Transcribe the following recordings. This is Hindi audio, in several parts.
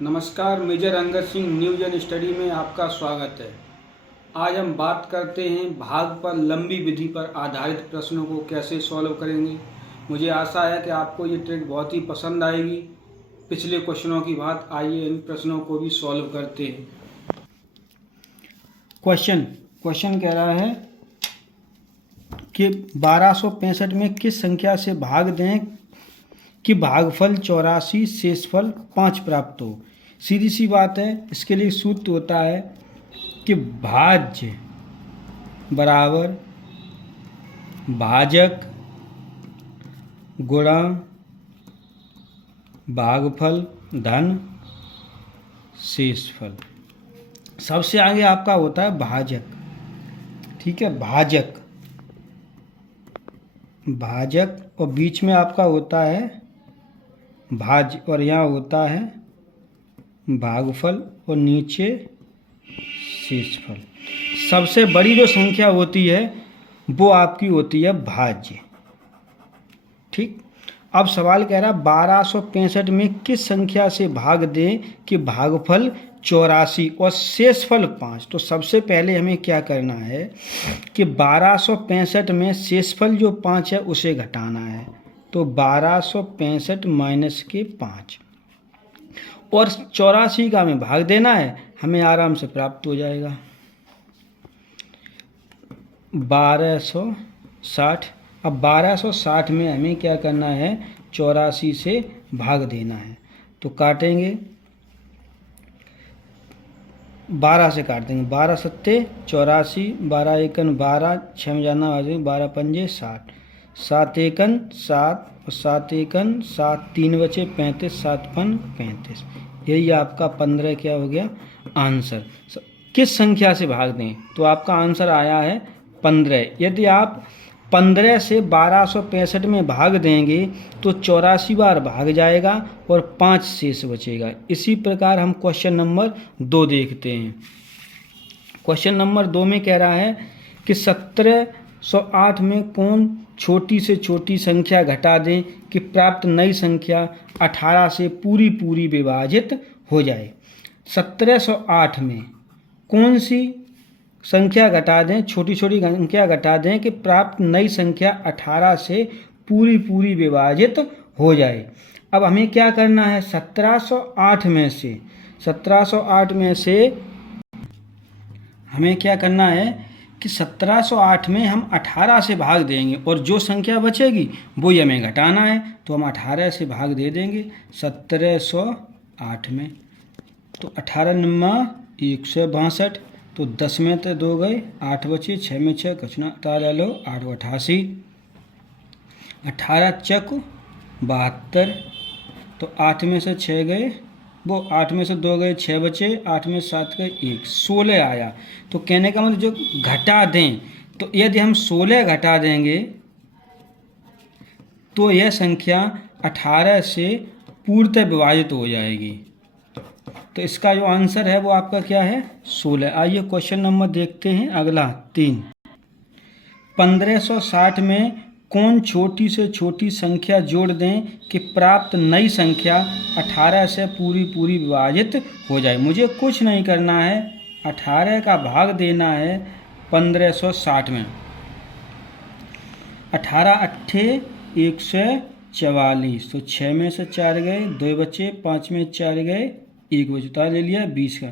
नमस्कार, major Angad Singh news and study में आपका स्वागत है। आज हम बात करते हैं भाग पर लंबी विधि पर आधारित प्रश्नों को कैसे सॉल्व करेंगे। मुझे आशा है कि आपको ये ट्रिक बहुत ही पसंद आएगी। पिछले क्वेश्चनों की बात, आइए इन प्रश्नों को भी सॉल्व करते हैं। क्वेश्चन कह रहा है कि 1265 में किस संख्या से भाग दें कि भागफल 84 शेषफल 5 प्राप्त हो। सीधी सी बात है, इसके लिए सूत्र होता है कि भाज्य बराबर भाजक गुणा भागफल धन शेषफल। सबसे आगे आपका होता है भाजक, ठीक है, भाजक और बीच में आपका होता है भाज्य और यहाँ होता है भागफल और नीचे शेषफल। सबसे बड़ी जो संख्या होती है वो आपकी होती है भाज्य। ठीक, अब सवाल कह रहा 1265 में किस संख्या से भाग दें कि भागफल 84 और शेषफल 5। तो सबसे पहले हमें क्या करना है कि 1265 में शेषफल जो 5 है उसे घटाना है। तो 1265 माइनस के 5 और 84 का हमें भाग देना है, हमें आराम से प्राप्त हो जाएगा 1260। अब 1260 में हमें क्या करना है, 84 से भाग देना है। तो काटेंगे, 12 से काट देंगे, 12 सत्ते 84, 12 एकन 12, 6 में जाना आ जाएंगे, 12 पंजे 60, 7 एकन 7 और 7 एकन 7, 3 बचे 35, 7 पन 35। यही आपका 15 क्या हो गया आंसर। किस संख्या से भाग दें, तो आपका आंसर आया है 15। यदि आप 15 से 1265 में भाग देंगे तो 84 बार भाग जाएगा और 5 शेष बचेगा। इसी प्रकार हम क्वेश्चन नंबर 2 देखते हैं। क्वेश्चन नंबर 2 में कह रहा है कि 1708 में कौन छोटी से छोटी संख्या घटा दें कि प्राप्त नई संख्या 18 से पूरी विभाजित हो जाए। 1708 में कौन सी संख्या घटा दें, छोटी छोटी संख्या घटा दें कि प्राप्त नई संख्या 18 से पूरी विभाजित हो जाए। अब हमें क्या करना है, 1708 में से हमें क्या करना है कि 1708 में हम 18 से भाग देंगे और जो संख्या बचेगी वो ही हमें घटाना है। तो हम 18 से भाग दे देंगे 1708 में। तो 18 नम्मा 162, तो 10 में तो 2 गए, 8 बचे, 6 में 6 कचना ताजा लो, 8 88, 18 चक 72, तो 8 में से 6 गए, वो 8 में से 2 गए, 6 बचे, 8 में 7 गए 1, 16 आया। तो कहने का मतलब जो घटा दें, तो यदि हम 16 घटा देंगे तो यह संख्या 18 से पूर्णतः विभाजित हो जाएगी। तो इसका जो आंसर है वो आपका क्या है, 16। आइए क्वेश्चन नंबर देखते हैं अगला 3। 1560 में कौन छोटी से छोटी संख्या जोड़ दें कि प्राप्त नई संख्या 18 से पूरी विभाजित हो जाए। मुझे कुछ नहीं करना है, 18 का भाग देना है 1560 में। 18 अट्ठे 144, तो 6 में से 4 गए, 2 बचे, 5 में 4 गए, 1 बचता ले लिया 20 का।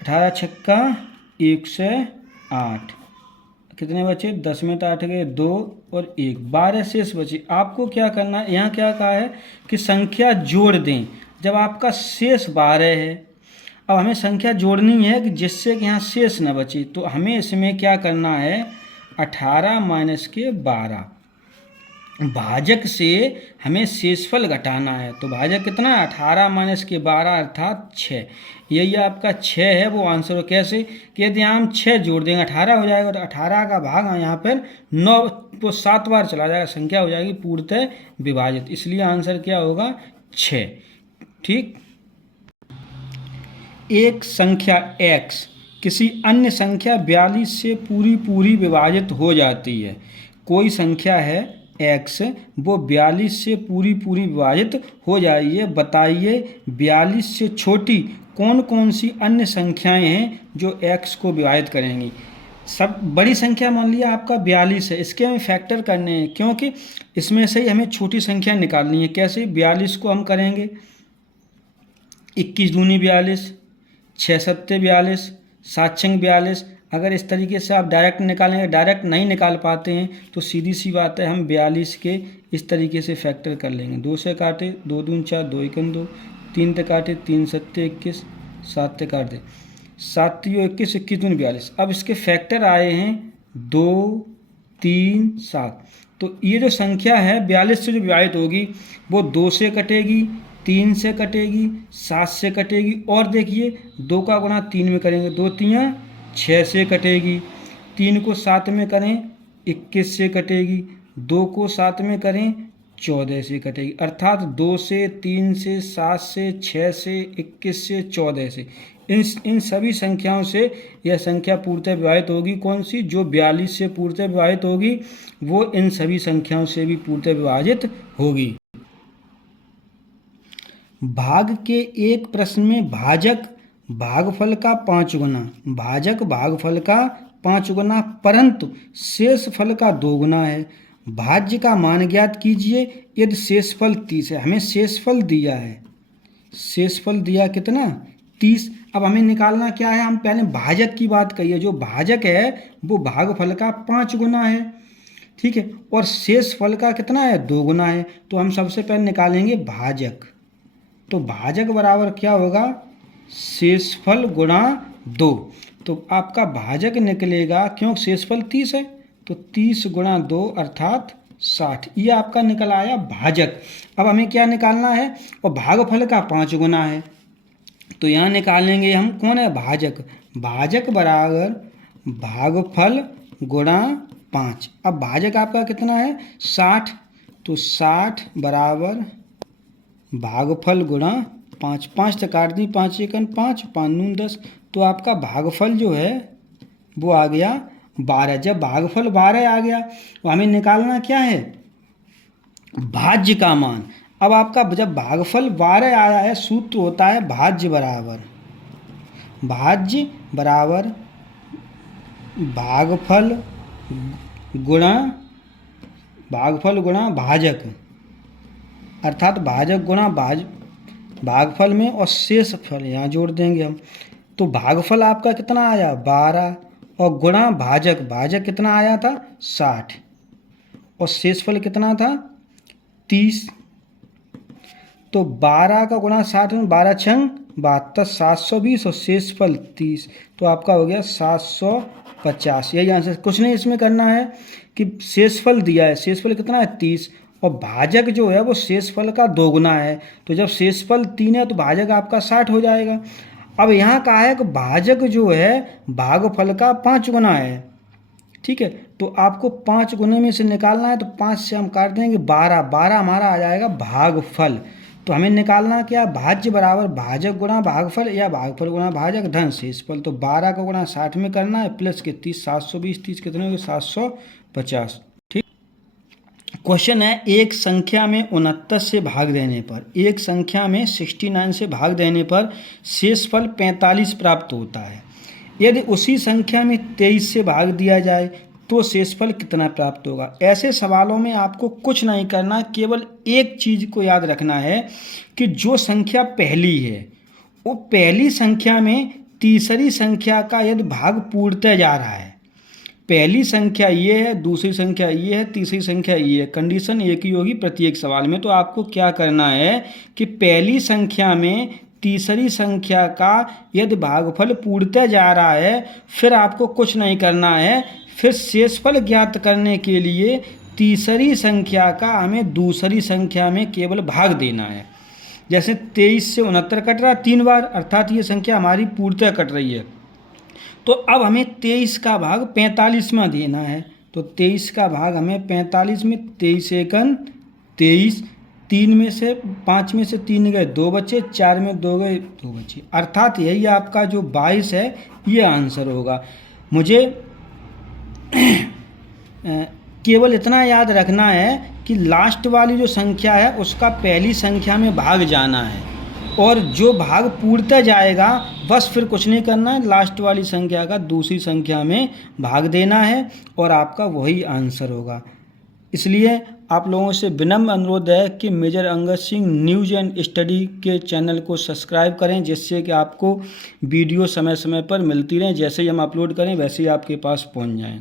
18 छक्का 108, कितने बचे, 10 में तो 8 गए, 2 और 1, 12 शेष बचे। आपको क्या करना है, यहाँ क्या कहा है कि संख्या जोड़ दें। जब आपका शेष 12 है, अब हमें संख्या जोड़नी है कि जिससे कि यहाँ शेष न बचे। तो हमें इसमें क्या करना है, 18 माइनस के 12, भाजक से हमें शेषफल घटाना है। तो भाजक कितना है, 18 माइनस के 12 अर्थात 6। यही आपका 6 है वो आंसर। कैसे कि यदि हम 6 जोड़ देंगे 18 हो जाएगा, तो 18 का भाग यहाँ पर 9 तो 7 बार चला जाएगा, संख्या हो जाएगी पूर्णतः विभाजित। इसलिए आंसर क्या होगा, 6। ठीक, एक संख्या x किसी अन्य संख्या 42 से पूरी विभाजित हो जाती है। कोई संख्या है x वो 42 से पूरी विभाजित हो जाइए। बताइए 42 से छोटी कौन कौन सी अन्य संख्याएं हैं जो x को विभाजित करेंगी। सब बड़ी संख्या मान लिया आपका 42 है, इसके हमें फैक्टर करने हैं क्योंकि इसमें से ही हमें छोटी संख्या निकालनी है। कैसे? 42 को हम करेंगे 21 दूनी 42, 6 सत्ते 42, 7 छंग 42। अगर इस तरीके से आप डायरेक्ट निकालेंगे, डायरेक्ट नहीं निकाल पाते हैं तो सीधी सी बात है, हम 42 के इस तरीके से फैक्टर कर लेंगे। 2 से काटे 2 दूनी 4, 2 एकम 2, 3 ते काटे 3 सत्ते 21, 7 ते काट दे 7 तियो 21, 21 दूनी 42। अब इसके फैक्टर आए हैं 2, 3, 7। तो ये जो संख्या है 42 से जो विभाजित होगी वो 2 से कटेगी, 3 से कटेगी, 7 से कटेगी, और देखिए 2 का गुणा 3 में करेंगे 2 तियाँ 6 से कटेगी, 3 को 7 में करें 21 से कटेगी, 2 को 7 में करें 14 से कटेगी। अर्थात 2 से, 3 से, 7 से, 6 से, 21 से, 14 से, इन सभी संख्याओं से यह संख्या पूर्णतः विभाजित होगी। कौन सी? जो 42 से पूर्णतः विभाजित होगी वो इन सभी संख्याओं से भी पूर्णतः विभाजित होगी। भाग के एक प्रश्न में भाजक भागफल का 5 गुना, भाजक भागफल का 5 गुना परंतु शेष फल का 2 गुना है। भाज्य का मान ज्ञात कीजिए यदि शेषफल 30 है। हमें शेषफल दिया है, शेषफल दिया कितना? 30। अब हमें निकालना क्या है? हम पहले भाजक की बात करिए। जो भाजक है वो भागफल का 5 गुना है, ठीक है, और शेषफल का कितना है? 2 गुना है। तो हम सबसे पहले निकालेंगे भाजक। तो भाजक बराबर क्या होगा? शेषफल गुणा 2। तो आपका भाजक निकलेगा, क्यों? शेषफल 30 है तो 30 गुणा 2 अर्थात 60। ये आपका निकल आया भाजक। अब हमें क्या निकालना है? और भागफल का 5 गुना है तो यहाँ निकालेंगे हम, कौन है? भाजक। भाजक बराबर भागफल गुणा 5। अब भाजक आपका कितना है? 60। तो 60 बराबर भागफल गुणा 5। 5 से काट दी, 5 एकन 5, 5 दूनी 10। तो आपका भागफल जो है वो आ गया 12। जब भागफल 12 आ गया तो हमें निकालना क्या है? भाज्य का मान। अब आपका जब भागफल 12 आया है, सूत्र होता है भाज्य बराबर भागफल गुणा भाजक, अर्थात भाजक गुणा भागफल में और शेष फल यहाँ जोड़ देंगे हम। तो भागफल आपका कितना आया? 12, और गुणा भाजक कितना आया था? 60, और शेषफल कितना था? 30। तो 12 का गुणा 60 में 12 छंग 72, 720, और शेषफल 30। तो आपका हो गया 750। यही आंसर। कुछ नहीं इसमें करना है कि शेषफल दिया है, शेषफल कितना है? 30, और भाजक जो है वो शेषफल का 2 गुना है। तो जब शेषफल 3 है तो भाजक आपका 60 हो जाएगा। अब यहाँ कहा है कि भाजक जो है भागफल का 5 गुना है, ठीक है। तो आपको 5 गुने में से निकालना है, तो 5 से हम काट देंगे 12 हमारा आ जाएगा भागफल। तो हमें निकालना क्या? भाज्य बराबर भाजक गुणा भागफल या भागफल गुणा भाजक धन शेषफल। तो 12 का गुणा 60 में करना है, प्लस के 30, 720, 30 कितने हो गए? 750। ठीक। क्वेश्चन है, एक संख्या में 69 से भाग देने पर, एक संख्या में 69 से भाग देने पर शेषफल 45 प्राप्त होता है। यदि उसी संख्या में 23 से भाग दिया जाए तो शेषफल कितना प्राप्त होगा। ऐसे सवालों में आपको कुछ नहीं करना, केवल एक चीज़ को याद रखना है कि जो संख्या पहली है वो पहली संख्या में तीसरी संख्या का यदि भाग पूर्णतः जा रहा है, पहली संख्या ये है, दूसरी संख्या ये है, तीसरी संख्या ये है, कंडीशन एक ही होगी प्रत्येक सवाल में। तो आपको क्या करना है कि पहली संख्या में तीसरी संख्या का यदि भागफल पूर्णतः जा रहा है, फिर आपको कुछ नहीं करना है, फिर शेषफल ज्ञात करने के लिए तीसरी संख्या का हमें दूसरी संख्या में केवल भाग देना है। जैसे 23 से 69 कट रहा 3 बार, अर्थात ये संख्या हमारी पूर्णतः कट रही है। तो अब हमें 23 का भाग 45 में देना है। तो 23 का भाग हमें 45 में, 23 एकन 23, 3 में से 5 में से 3 गए 2 बचे, 4 में 2 गए 2 बचे, अर्थात यही आपका जो 22 है ये आंसर होगा। मुझे केवल इतना याद रखना है कि लास्ट वाली जो संख्या है उसका पहली संख्या में भाग जाना है, और जो भाग पूर्णतः जाएगा बस फिर कुछ नहीं करना है, लास्ट वाली संख्या का दूसरी संख्या में भाग देना है और आपका वही आंसर होगा। इसलिए आप लोगों से विनम्र अनुरोध है कि major Angad Singh news and study के चैनल को सब्सक्राइब करें, जिससे कि आपको वीडियो समय समय पर मिलती रहें, जैसे ही हम अपलोड करें वैसे ही आपके पास पहुंच जाएं।